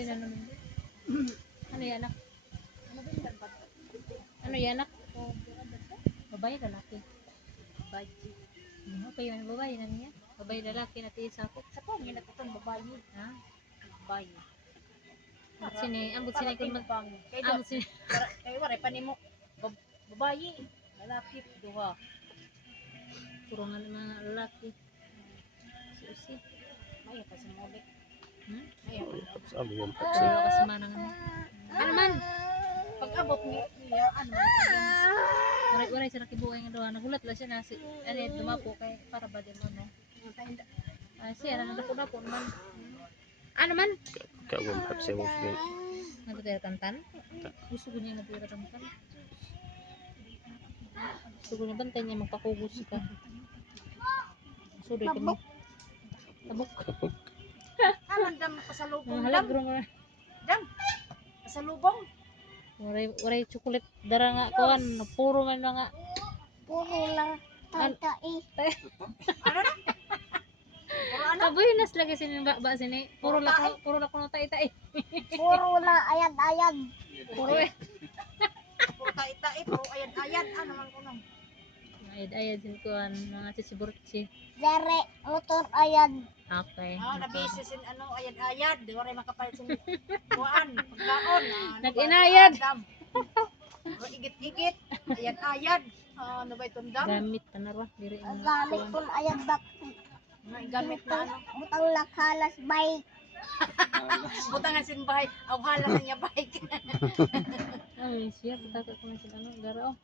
din na naman. Ano yan anak? Ano yan anak? Babae lalaki. Babae. Okay yun, babae na niya. Babae lalaki na tiyo sakop. Sa po, may natutong babae. Ha? Babae. Ambot sini kung mag... Ambot sini. Kaya wala pa ni mo. Babae. Lalaki. Duha. Puro nga ng mga lalaki. Susi. Maya pa sa molik. Hmm? Maya pa. Sabi yung Puro patsi. kasi manang ano. Ano man? Pag abot niya, ano man. Waray sa nakibuhay nga doon. Nagulat lang siya na si... Ano dumapo kay para ba din mo no? Siya na nagdapo-dapo naman. Ano man? Kagawang patsi mo sila. Nagtutira tantan? Gusto ko niya nagtutira tantan. Gusto ko niya bantay niya magpakugos ka. Sudoy kami. Tabok. Alam dam pasalubong Mga dam. halagro mo. Dam. Pasalubong. Waray chocolate dara nga kuan. Puro man mga. Puro lang. Tay. Ano na? Puro ano? Kabuhinas lagi sini ba sini. Puro la kuno tay-tay. Puro na ayan. Puro eh. Puro tay. Puro ayan. Ano man kuno? Ayad sin kuan mga chichiburchi. Dere, motor ayan. Okay. Nabisi sin ano, ayan. Di wala makapalit sin kuan, pagkaon. Nag-inayad. Igit-igit. Ayan. Ano ba itong dam? Gamit tanarwa diri ang Gamit kuan. kung ayan bak. Gamit na ano? Butang nakalas bike. Butangan sin bahay. Awhala na niya bike. Ay, siya pataka ko na sila ano. Gara oh.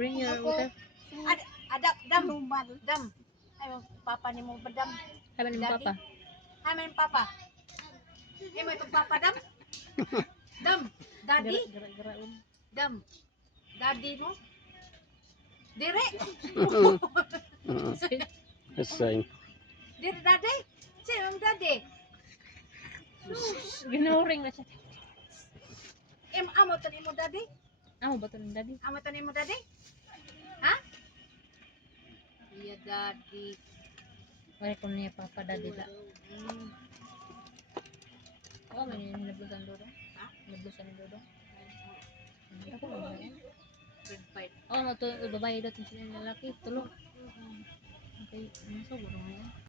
Bring your water. Dam. Ay, papa ni mo ba dam? Sabi ni Daddy? papa. Ay, may papa. Ay, may itong papa dam? Dam. Daddy? Gara. Dam. Daddy mo? Dire. Assign. Dire, daddy? Sino ang daddy? Ginuring na siya. Amo to ni mo daddy? Amo ba to ng daddy? Amo to ni mo daddy? Ha? Iya daddy. Wala ko niya papa daddy la. Mm. Oh, may nablusan dodo. Ha? Nablusan ni dodo. Ako ba yan? Red fight. Oh, to babae daw tin sila lalaki tulog. Okay, ano sa buro nga yan?